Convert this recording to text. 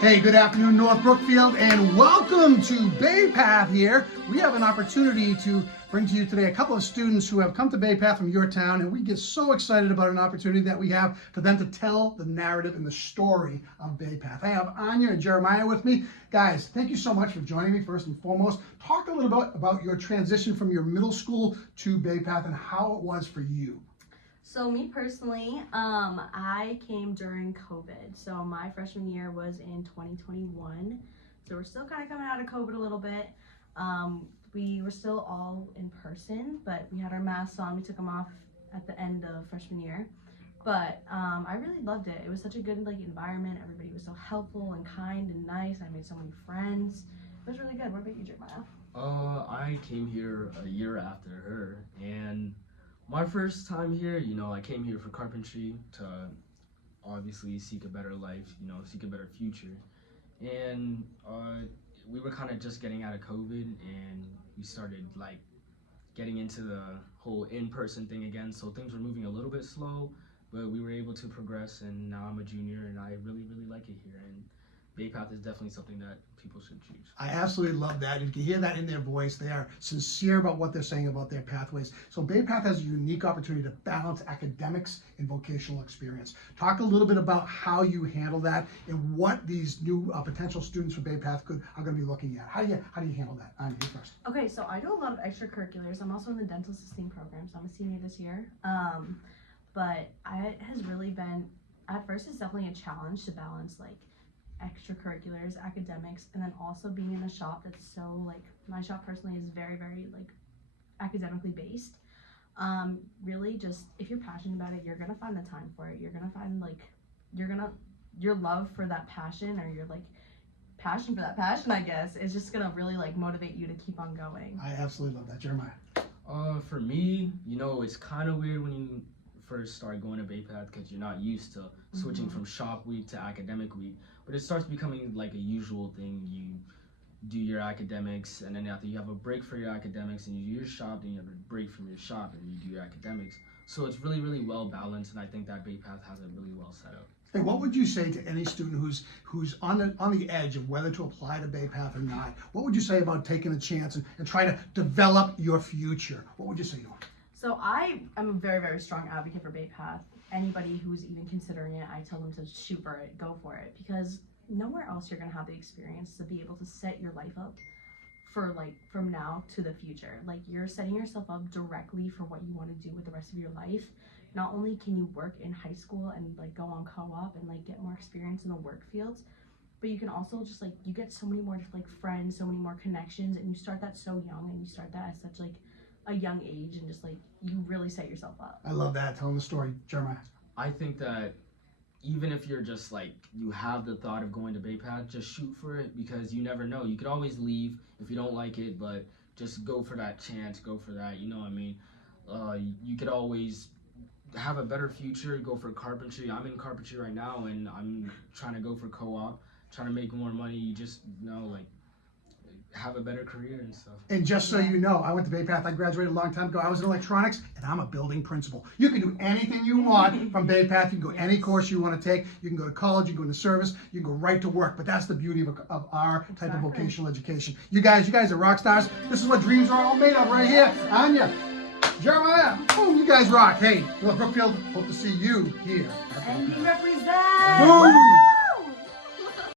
Hey, good afternoon, North Brookfield, and welcome to Bay Path here. We have an opportunity to bring to you today a couple of students who have come to Bay Path from your town, and we get so excited about an opportunity that we have for them to tell the narrative and the story of Bay Path. I have Anya and Jeremiah with me. Guys, thank you so much for joining me first and foremost. Talk a little bit about your transition from your middle school to Bay Path and how it was for you. So me personally, I came during COVID. So my freshman year was in 2021. So we're still kind of coming out of COVID a little bit. We were still all in person, but we had our masks on. We took them off at the end of freshman year. But I really loved it. It was such a good environment. Everybody was so helpful and kind and nice. I made so many friends. It was really good. What about you, Jeremiah? I came here a year after her, and my first time here, I came here for carpentry to obviously seek a better life, seek a better future. And we were kind of just getting out of COVID, and we started getting into the whole in-person thing again. So things were moving a little bit slow, but we were able to progress, and now I'm a junior, and I really, really like it here. And Bay Path is definitely something that people should choose. I absolutely love that. You can hear that in their voice. They are sincere about what they're saying about their pathways. So Bay Path has a unique opportunity to balance academics and vocational experience. Talk a little bit about how you handle that and what these new potential students for Bay Path are going to be looking at. How do you handle that? I'm here first. Okay, so I do a lot of extracurriculars. I'm also in the dental assisting program, so I'm a senior this year. But it has really been, at first it's definitely a challenge to balance extracurriculars, academics, and then also being in a shop that's so my shop personally is very, very academically based. Really just if you're passionate about it, you're gonna find the time for it. You're gonna find your love for that passion, or your passion for that passion, I guess, is just gonna really motivate you to keep on going. I absolutely love that. Jeremiah. For me, it's kind of weird when you first start going to Bay Path because you're not used to switching from shop week to academic week, but it starts becoming a usual thing. You do your academics, and then after you have a break for your academics, and you do your shop, then you have a break from your shop, and you do your academics. So it's really, really well balanced, and I think that Bay Path has it really well set up. Hey, what would you say to any student who's on the edge of whether to apply to Bay Path or not? What would you say about taking a chance and trying to develop your future? What would you say to them? So I am a very, very strong advocate for Bay Path. Anybody who's even considering it, I tell them to shoot for it, go for it, because nowhere else you're gonna have the experience to be able to set your life up for from now to the future. You're setting yourself up directly for what you want to do with the rest of your life. Not only can you work in high school and go on co-op and get more experience in the work fields, but you can also just you get so many more friends, so many more connections, and you start that so young, and you start that at such a young age, and just you really set yourself up. I love that. Telling the story. Jeremiah. I think that even if you're just you have the thought of going to Bay Path, just shoot for it, because you never know. You could always leave if you don't like it, but just go for that chance, go for that, you know what I mean? You could always have a better future, go for carpentry. I'm in carpentry right now, and I'm trying to go for co-op, trying to make more money. You just have a better career and stuff. And just so you know, I went to Bay Path. I graduated a long time ago. I was in electronics, and I'm a building principal. You can do anything you want from Bay Path. You can go any course you want to take. You can go to college. You can go into service. You can go right to work. But that's the beauty of our type of vocational education. You guys are rock stars. This is what dreams are all made of right here. Anya, Jeremiah, boom, you guys rock. Hey, North Brookfield, hope to see you here. And you represent. Boom.